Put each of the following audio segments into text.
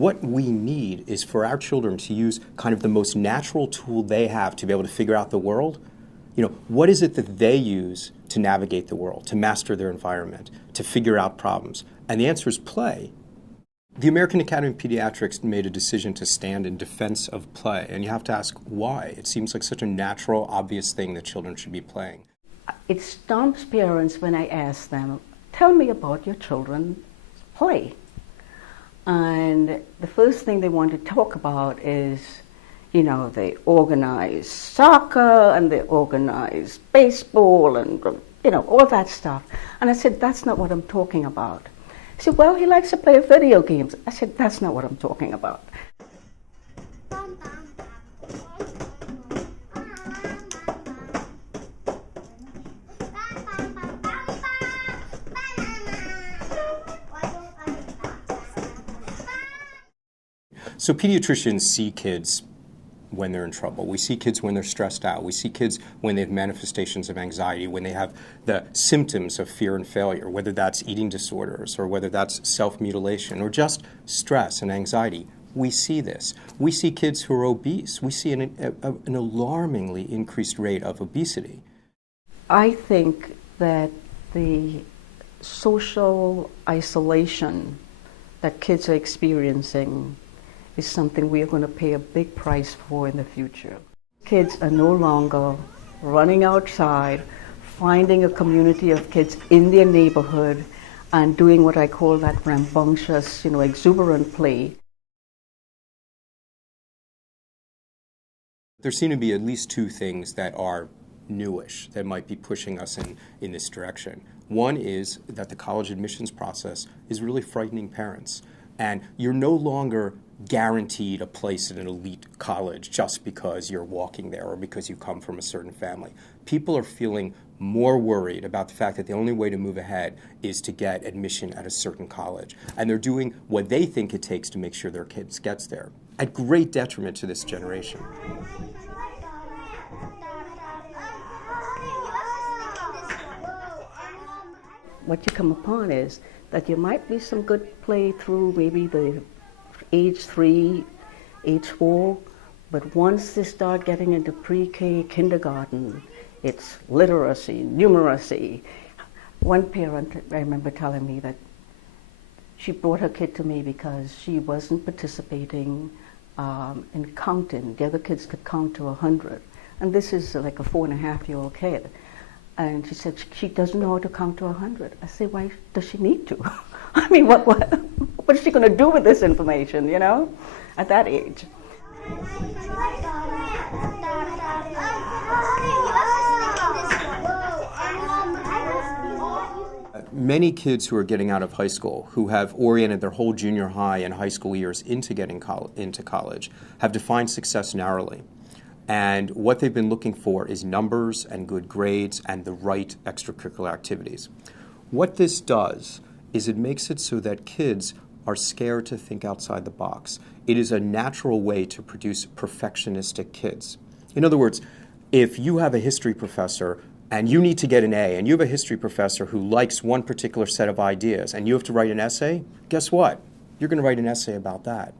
What we need is for our children to use kind of the most natural tool they have to be able to figure out the world. What is it that they use to navigate the world, to master their environment, to figure out problems? And the answer is play. The American Academy of Pediatrics made a decision to stand in defense of play, and you have to ask why. It seems like such a natural, obvious thing that children should be playing. It stumps parents when I ask them, tell me about your children's play. And the first thing they want to talk about is, they organize soccer and they organize baseball and, all that stuff. And I said, that's not what I'm talking about. He said, well, he likes to play video games. I said, that's not what I'm talking about. So pediatricians see kids when they're in trouble. We see kids when they're stressed out. We see kids when they have manifestations of anxiety, when they have the symptoms of fear and failure, whether that's eating disorders or whether that's self-mutilation or just stress and anxiety. We see this. We see kids who are obese. We see an alarmingly increased rate of obesity. I think that the social isolation that kids are experiencing is something we are going to pay a big price for in the future. Kids are no longer running outside, finding a community of kids in their neighborhood and doing what I call that rambunctious, exuberant play. There seem to be at least two things that are newish that might be pushing us in this direction. One is that the college admissions process is really frightening parents. And you're no longer guaranteed a place at an elite college just because you're walking there or because you come from a certain family. People are feeling more worried about the fact that the only way to move ahead is to get admission at a certain college. And they're doing what they think it takes to make sure their kids gets there, at great detriment to this generation. What you come upon is that there might be some good play through maybe the age 3, age 4, but once they start getting into pre-K, kindergarten, it's literacy, numeracy. One parent, I remember telling me that she brought her kid to me because she wasn't participating in counting. The other kids could count to 100. And this is like a 4.5-year-old kid. And she said she doesn't know how to count to 100. I said, why does she need to? I mean, what is she going to do with this information, at that age? Many kids who are getting out of high school, who have oriented their whole junior high and high school years into getting into college, have defined success narrowly. And what they've been looking for is numbers and good grades and the right extracurricular activities. What this does is it makes it so that kids are scared to think outside the box. It is a natural way to produce perfectionistic kids. In other words, if you have a history professor and you need to get an A, and you have a history professor who likes one particular set of ideas, and you have to write an essay, guess what? You're going to write an essay about that.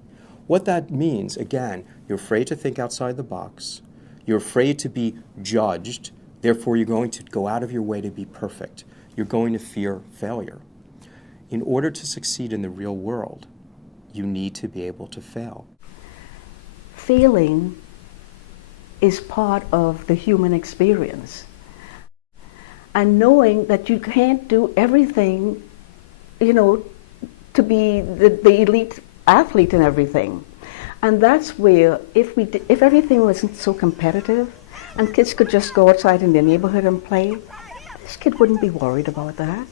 What that means, again, you're afraid to think outside the box. You're afraid to be judged. Therefore, you're going to go out of your way to be perfect. You're going to fear failure. In order to succeed in the real world, you need to be able to fail. Failing is part of the human experience. And knowing that you can't do everything, to be the elite athlete and everything. And that's where, if everything wasn't so competitive and kids could just go outside in their neighborhood and play, this kid wouldn't be worried about that.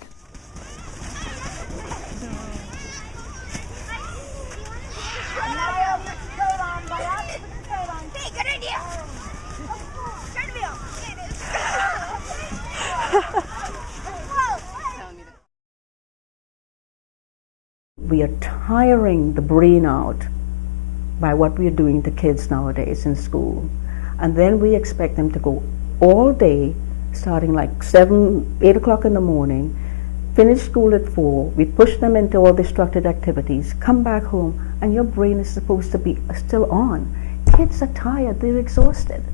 We are tiring the brain out by what we are doing to kids nowadays in school. And then we expect them to go all day, starting like 7, 8 o'clock in the morning, finish school at 4, we push them into all the structured activities, come back home, and your brain is supposed to be still on. Kids are tired, they're exhausted.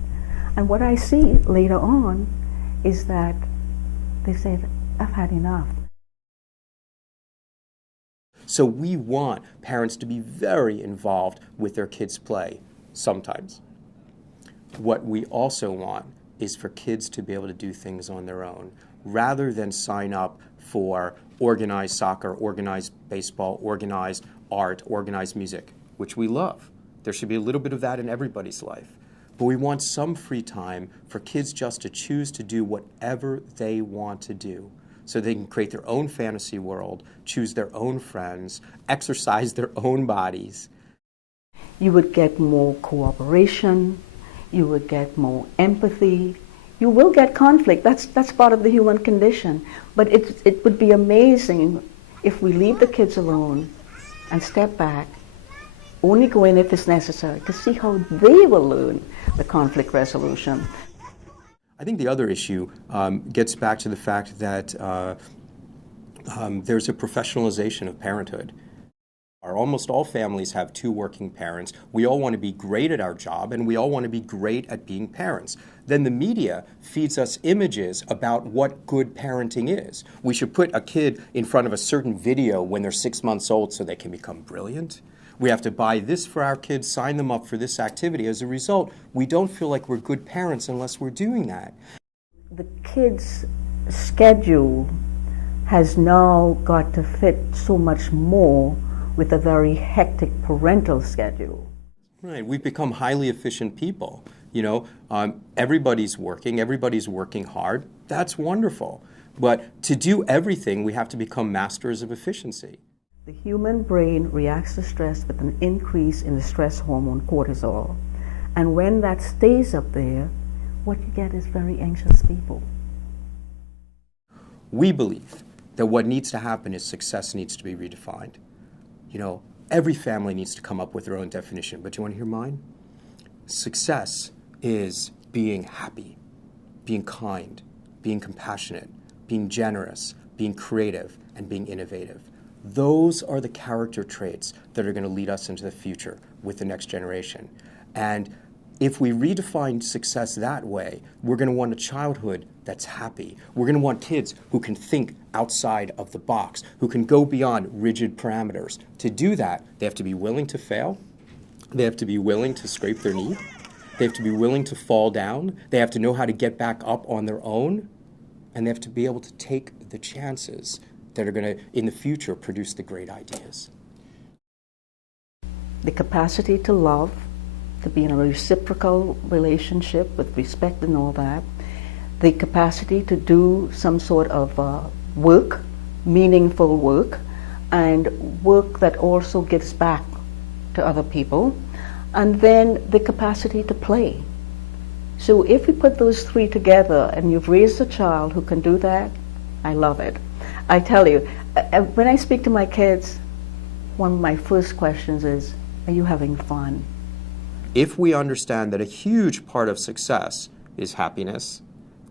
And what I see later on is that they say, I've had enough. So we want parents to be very involved with their kids' play sometimes. What we also want is for kids to be able to do things on their own, rather than sign up for organized soccer, organized baseball, organized art, organized music, which we love. There should be a little bit of that in everybody's life. But we want some free time for kids just to choose to do whatever they want to do, so they can create their own fantasy world, choose their own friends, exercise their own bodies. You would get more cooperation, you would get more empathy, you will get conflict. That's part of the human condition. But it would be amazing if we leave the kids alone and step back, only go in if it's necessary, to see how they will learn the conflict resolution. I think the other issue gets back to the fact that there's a professionalization of parenthood. Almost all families have 2 working parents. We all want to be great at our job, and we all want to be great at being parents. Then the media feeds us images about what good parenting is. We should put a kid in front of a certain video when they're 6 months old so they can become brilliant. We have to buy this for our kids, sign them up for this activity. As a result, we don't feel like we're good parents unless we're doing that. The kids' schedule has now got to fit so much more with a very hectic parental schedule. Right, we've become highly efficient people. You know, everybody's working hard. That's wonderful. But to do everything, we have to become masters of efficiency. The human brain reacts to stress with an increase in the stress hormone cortisol. And when that stays up there, what you get is very anxious people. We believe that what needs to happen is success needs to be redefined. You know, every family needs to come up with their own definition, but do you want to hear mine? Success is being happy, being kind, being compassionate, being generous, being creative, and being innovative. Those are the character traits that are going to lead us into the future with the next generation. And if we redefine success that way, we're going to want a childhood that's happy. We're going to want kids who can think outside of the box, who can go beyond rigid parameters. To do that, they have to be willing to fail. They have to be willing to scrape their knee. They have to be willing to fall down. They have to know how to get back up on their own. And they have to be able to take the chances that are going to, in the future, produce the great ideas. The capacity to love, to be in a reciprocal relationship with respect and all that. The capacity to do some sort of work, meaningful work, and work that also gives back to other people. And then the capacity to play. So if we put those 3 together and you've raised a child who can do that, I love it. I tell you, when I speak to my kids, one of my first questions is, are you having fun? If we understand that a huge part of success is happiness,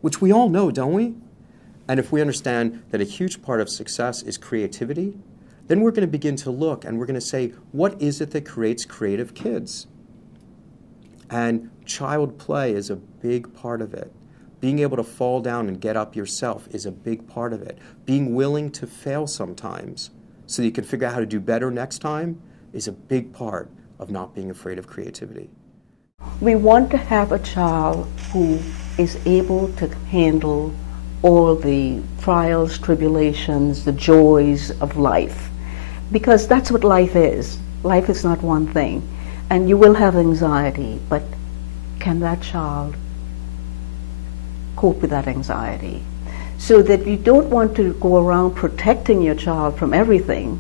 which we all know, don't we? And if we understand that a huge part of success is creativity, then we're going to begin to look and we're going to say, what is it that creates creative kids? And child play is a big part of it. Being able to fall down and get up yourself is a big part of it. Being willing to fail sometimes so that you can figure out how to do better next time is a big part of not being afraid of creativity. We want to have a child who is able to handle all the trials, tribulations, the joys of life, because that's what life is. Life is not one thing. And you will have anxiety, but can that child cope with that anxiety? So that you don't want to go around protecting your child from everything,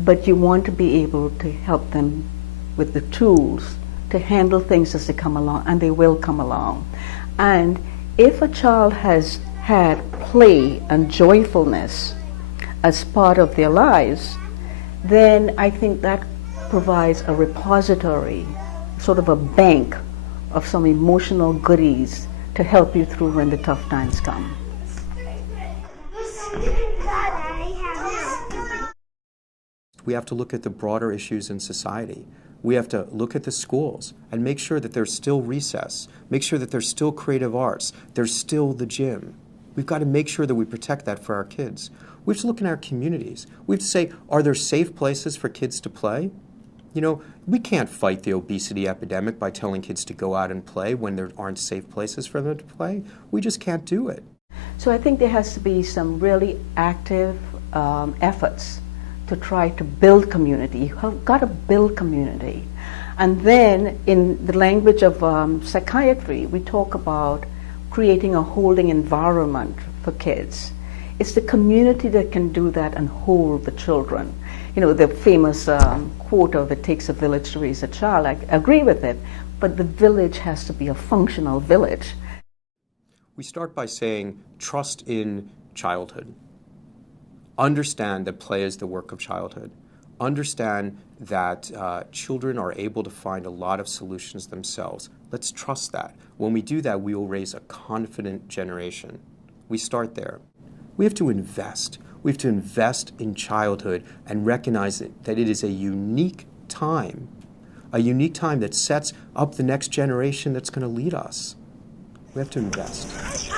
but you want to be able to help them with the tools to handle things as they come along, and they will come along. And if a child has had play and joyfulness as part of their lives, then I think that provides a repository, sort of a bank of some emotional goodies to help you through when the tough times come. we have to look at the broader issues in society. We have to look at the schools and make sure that there's still recess, make sure that there's still creative arts, there's still the gym. We've got to make sure that we protect that for our kids. We have to look in our communities. We have to say, are there safe places for kids to play? You know, we can't fight the obesity epidemic by telling kids to go out and play when there aren't safe places for them to play. We just can't do it. So I think there has to be some really active efforts to try to build community. You've got to build community. And then in the language of psychiatry, we talk about creating a holding environment for kids. It's the community that can do that and hold the children. You know, the famous quote of "it takes a village to raise a child," I agree with it, but the village has to be a functional village. We start by saying, trust in childhood. Understand that play is the work of childhood. Understand that children are able to find a lot of solutions themselves. Let's trust that. When we do that, we will raise a confident generation. We start there. We have to invest. We have to invest in childhood and recognize that it is a unique time that sets up the next generation that's going to lead us. We have to invest.